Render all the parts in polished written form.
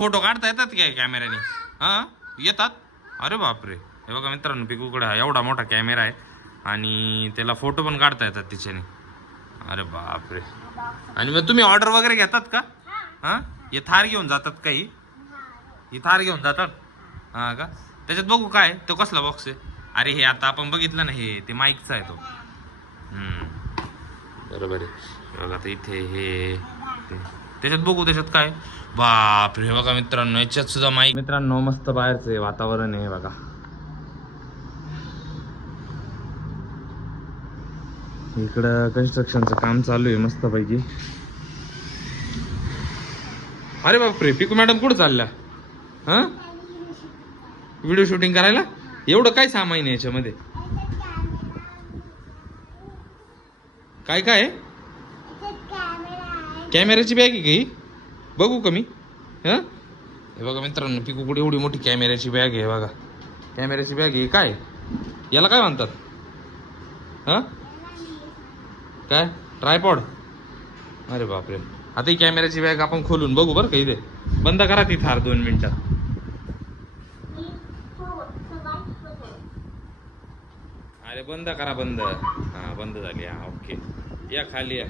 Photo काढता येतात काय कॅमेऱ्याने? हां येतात. अरे बापरे, हे बघा मित्रांनो, पिकूकडे एवढा मोठा कॅमेरा आहे आणि त्याला फोटो पण काढता येतात तिच्याने. अरे बापरे. आणि मग तुम्ही ऑर्डर वगैरे घेतात का? हां, हे थार घेऊन जातात काही? ही थार घेऊन जातात. हां का? त्याच्यात बघू काय तो कसला बॉक्स आहे. अरे हे आता आपण बघितलं ना, हे ते माईकचा आहे तो. बरोबर आहे. बघा आता इथे हे त्याच्यात बघू, त्याच्यात काय. बापरे, हे बघा मित्रांनो, याच्यात सुद्धा माईक. मित्रांनो मस्त बाहेरचं वातावरण आहे बघा. इकडं कन्स्ट्रक्शनचं काम चालू आहे मस्त पैकी. अरे बापरे, पिकू मॅडम कुठं चालल्या? हां, व्हिडिओ शूटिंग करायला? एवढं काय सामान आहे याच्यामध्ये? काय काय आहे? कॅमेऱ्याची बॅग आहे काही? बघू का मी? हां, हे बघा मित्रांनो, पिकूकडे एवढी मोठी कॅमेऱ्याची बॅग आहे बघा. कॅमेऱ्याची बॅग आहे काय? याला काय म्हणतात? हां, काय ट्रायपॉड? अरे बापरे. आता ही कॅमेऱ्याची बॅग आपण खोलून बघू बरं का. इथे बंद करा ती थार 2 मिनिटं. अरे बंद करा, बंद. हां बंद झाली. हां ओके, या खाली या.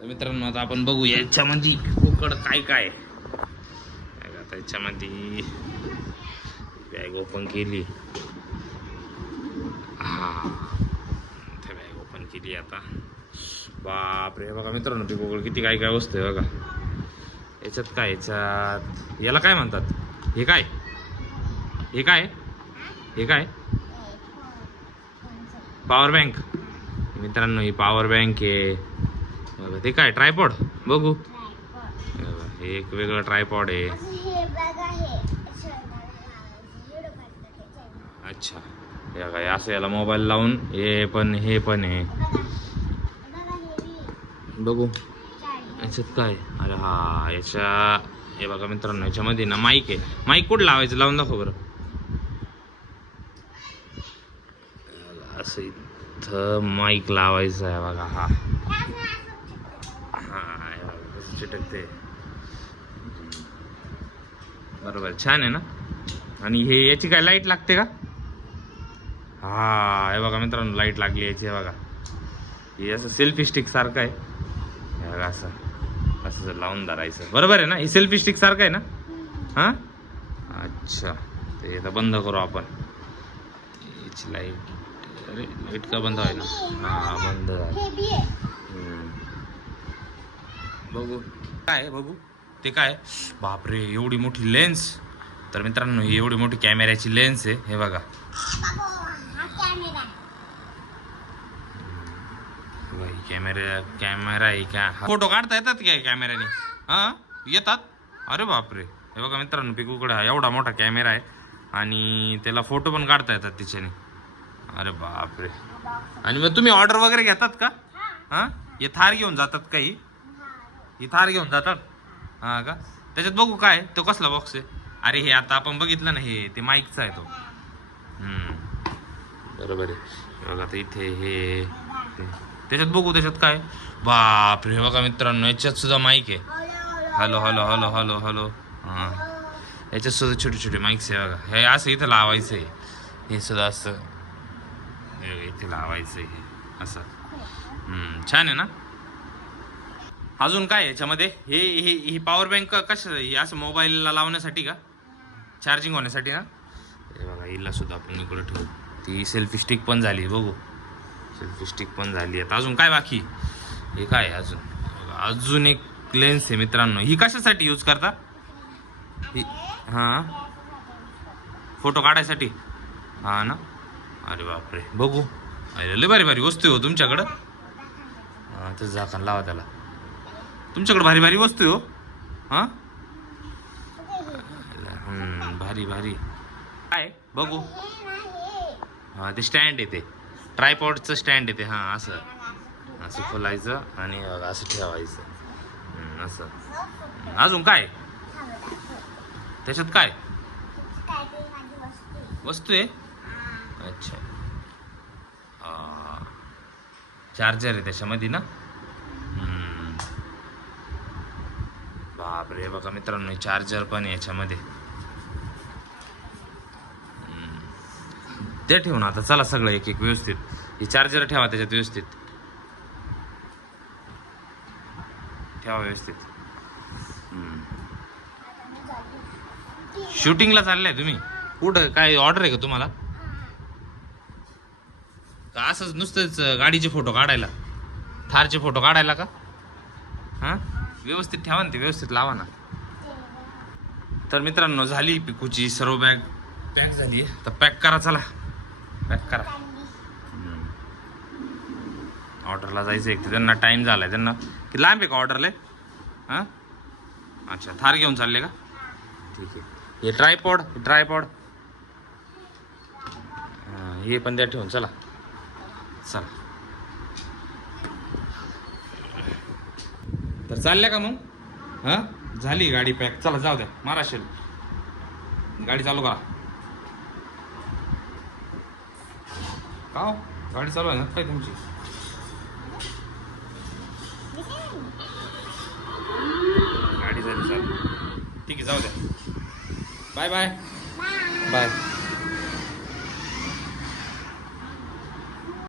तर मित्रांनो आता आपण बघू याच्यामध्ये कुकड काय काय. आता याच्यामध्ये बॅग ओपन केली. हां, बॅग ओपन केली आता. बापरे, बघा मित्रांनो, पिकोकड किती काय काय वस्तू आहे बघा. याच्यात काय, याच्यात याला काय म्हणतात? हे काय, हे काय, हे काय? Power bank. मित्रांनो ही पॉवर बँक आहे बघा. ते काय ट्रायपॉड बघू. हे एक वेगळं ट्रायपॉड आहे. अच्छा, हे काय असं याला मोबाईल लावून हे पण आहे बघू. याच्यात काय? अरे हा, हे बघा मित्रांनो, याच्यामध्ये ना माईक आहे. माईक कुठं लावायचं? लावून दाखव बरं. असं इथं माईक लावायचं आहे बघा. हा हा, कसं चिटकते. बरोबर, छान आहे ना. आणि हे याची काय लाईट लागते का? हा, हे बघा मित्रांनो, लाईट लागली याची. हे बघा, हे असं सेल्फी स्टिक सारखं आहे. हे बघा, असं असं लावून धरायचं. बरोबर आहे ना, ही सेल्फी स्टिक सारखं आहे ना? हां, अच्छा. ते आता बंद करू आपण याची लाईट. अरे लाईट का बंद आहे ना? हां बंद झाली. बघू काय बघू. ते काय, बापरे एवढी मोठी लेन्स. तर मित्रांनो ही एवढी मोठी कॅमेऱ्याची लेन्स आहे. हे बघा, कॅमेरा आहे का? फोटो काढता येतात काय कॅमेऱ्याने? हां येतात. अरे बापरे, हे बघा मित्रांनो, पिकूकडे एवढा मोठा कॅमेरा आहे आणि त्याला फोटो पण काढता येतात तिच्याने. अरे बापरे. आणि मग तुम्ही ऑर्डर वगैरे घेतात का? हां, हे थार घेऊन जातात काही? ही थार घेऊन जातात. हां का? त्याच्यात बघू काय तो कसला बॉक्स आहे. अरे हे आता आपण बघितलं ना, हे ते माईकचा आहे तो. बरोबर आहे. बघा आता इथे हे त्याच्यात बघू, त्याच्यात काय. बापरे, हे बघा मित्रांनो, याच्यात सुद्धा माईक आहे. Hello hello hello hello hello. हां, याच्यात सुद्धा छोटे छोटे माईक्स आहे बघा. हे असं इथं लावायचं आहे. हे सुद्धा असं इथे लावायचं आहे. हे असं. छान आहे ना. अजून काय याच्यामध्ये? हे हे ही पॉवर बँक कसं, हे असं मोबाईलला लावण्यासाठी का? चार्जिंग होण्यासाठी ना? हे बघा, हिला सुद्धा आपण इकडे ठेवू. ती सेल्फी स्टिक पण झाली बघू. सेल्फी स्टिक पण झाली. आता अजून काय बाकी? हे काय अजून? अजून एक लेन्स आहे मित्रांनो. ही कशासाठी यूज करता? ही हां, फोटो काढायसाठी. हां ना. अरे बापरे, बघू. अरे लय भारी भारी वस्तू आहे हो तुमच्याकडं. हां, तर झाकण लावा त्याला. तुमच्याकडे भारी भारी वस्तू आहे हो. हां, भारी भारी काय बघू. हां, ते स्टँड येते, ट्रायपॉडचं स्टँड येते. हां, असं असं खोलायचं आणि असं ठेवायचं. असं. अजून काय त्याच्यात? काय वस्तू आहे? अच्छा, चार्जर आहे त्याच्यामध्ये ना. बापरे. बापरे, बघा मित्रांनो चार्जर पण आहे याच्यामध्ये. ते ठेवून आता चला सगळं एक एक व्यवस्थित. हे चार्जर ठेवा त्याच्यात व्यवस्थित, ठेवा व्यवस्थित. शूटिंगला चाललंय तुम्ही? कुठं काय ऑर्डर आहे का तुम्हाला? का असंच नुसतंच गाडीचे फोटो काढायला, थारचे फोटो काढायला का? हां व्यवस्थित ठेवा ना, ते व्यवस्थित लावा ना. तर मित्रांनो झाली पिकूची सर्व बॅग पॅक झाली. तर पॅक करा, चला पॅक करा. ऑर्डरला जायचं एक तर त्यांना टाईम झाला आहे. त्यांना की लांब आहे का ऑर्डरला? हां अच्छा, थार घेऊन चालले का? ठीक आहे. हे ट्रायपॉड हे पण द्या ठेवून. चला चला. तर चालल्या का मग? हां झाली गाडी पॅक. चला जाऊ द्या, महाराष्ट्र गाडी चालू करा. का हो? गाडी चालू आहे ना काय तुमची? गाडी झाली चालू. ठीक आहे जाऊ द्या. Bye bye bye.